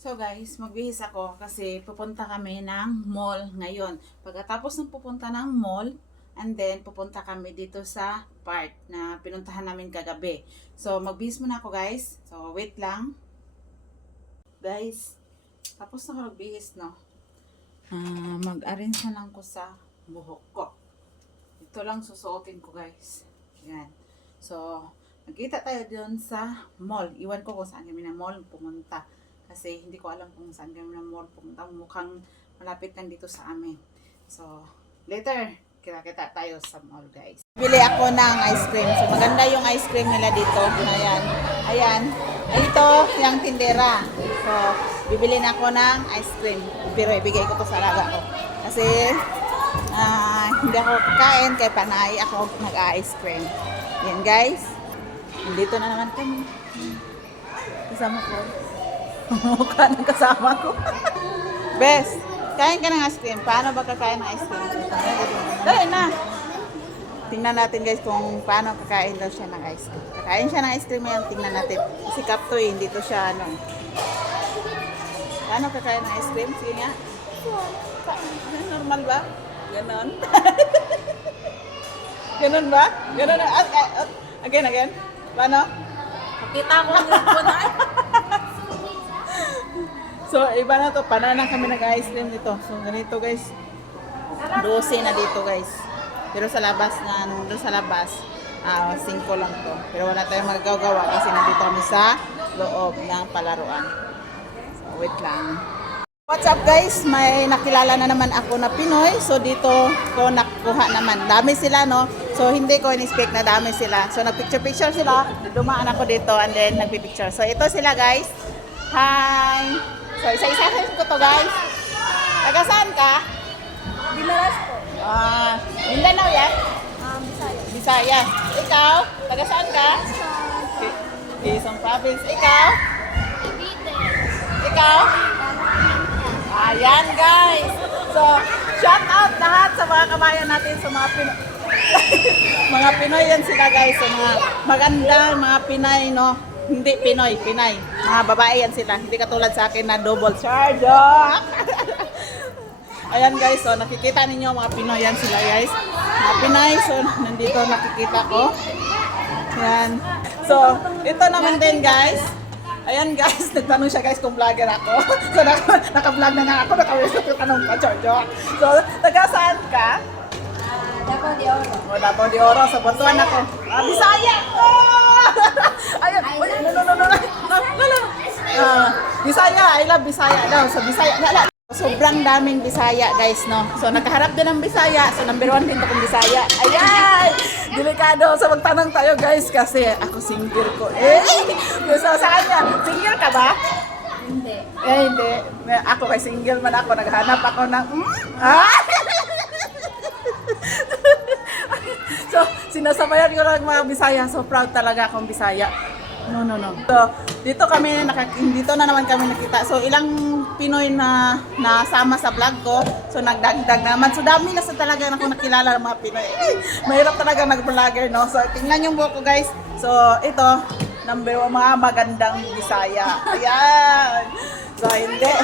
So guys, magbihis ako kasi pupunta kami ng mall ngayon. Pagkatapos ng pupunta ng mall, and then pupunta kami dito sa park na pinuntahan namin kagabi. So magbihis muna ako guys. So wait lang. Guys, tapos na ako magbihis, no? Mag-arrange na lang ko sa buhok ko. Ito lang susuotin ko guys. Yan. So, nagkita tayo doon sa mall. Iwan ko kung saan kami na mall pumunta. Kasi hindi ko alam kung saan kami na mall pumunta. Mukhang malapit lang dito sa amin. So, later, kita-kita tayo sa mall guys. Bili ako ng ice cream. So, maganda yung ice cream nila dito. Ayan. Ayan. Ito, yung tindera. So, bibili na ako ng ice cream. Pero ibigay ko to sa alaga ko. Kasi, hindi ako kakain kaya panay ako nag-ice cream. Yan guys. Nandito na naman kami. Kasama ko. Mukha ng kasama ko. Bes, kain ka ng ice cream. Paano ba kakain ng ice cream? Dali na. Tingnan natin guys kung paano kakain daw siya ng ice cream. Kakain siya ng ice cream yan. Tingnan natin. Si Kaptoy, hindi to siya ano. Paano kakain ng ice cream? Sige nga. Normal ba? Ganon. Ganon ba? Ganon. Again. Paano? Kita ko yung na. So, iba na to. Paano kami nag-ice cream dito. So, ganito guys. 12 na dito guys. Pero sa labas na, doon sa labas, 5 lang to. Pero wala tayong magagawa kasi nandito kami sa loob ng palaruan. So, wait lang. What's up guys? May nakilala na naman ako na Pinoy. So, dito ko nakuha naman. Dami sila, no? So, hindi ko in-expect na dami sila. So, nagpicture-picture sila. Dumaan ako dito and then nagpipicture. So, ito sila guys. Hi! So, isa-isahin ko to guys. Taga saan ka? Dimaras po. Mindanao yan? Bisaya. Bisaya. Ikaw? Taga saan ka? Quezon Province. Ikaw? Cavite. Ikaw? Ayan guys. So, shout out lahat sa mga kabayan natin, sa mga Pinoy. Mga Pinoy yan sila guys. So, mga maganda, mga Pinay, no? Hindi Pinoy, Pinay. Mga babae yan sila. Hindi katulad sa akin na double charge. Ayan guys, so nakikita ninyo mga Pinoy yan sila guys. Mga Pinay, so nandito nakikita ko. Ayan. So, ito naman din guys. Ayan guys, nagtanong siya guys kung vlogger ako. So, naka-vlog na nga ako, naka-result yung tanong pa, Giorgio. So, taga saan ka? Davao de Oro. O, Davao de Oro, sa Butuan ako. Bisaya! Ayan, no. Bisaya, I love Bisaya daw. So, Bisaya, sobrang daming Bisaya guys, no? So, nakaharap din ng Bisaya. So, number 1 din to kung Bisaya. Ayan! Delikado. So, magtanong tayo guys kasi ako single ko. So, sa kanya, single ka ba? Hindi. Hindi. Ako kay single man ako. Naghanap ako ng... So, sinasabayan ko lang mga Bisaya. So, proud talaga akong Bisaya. No. So, dito na naman kami nakita. So, ilang Pinoy na nasama sa vlog ko. So, nagdagdag naman. So, dami na sa talaga ako nakilala ng mga Pinoy. Mahirap talaga nag-vlogger, no? So, tingnan yung buhok ko, guys. So, ito, number 1, mga magandang Bisaya. Ayan. So, hindi.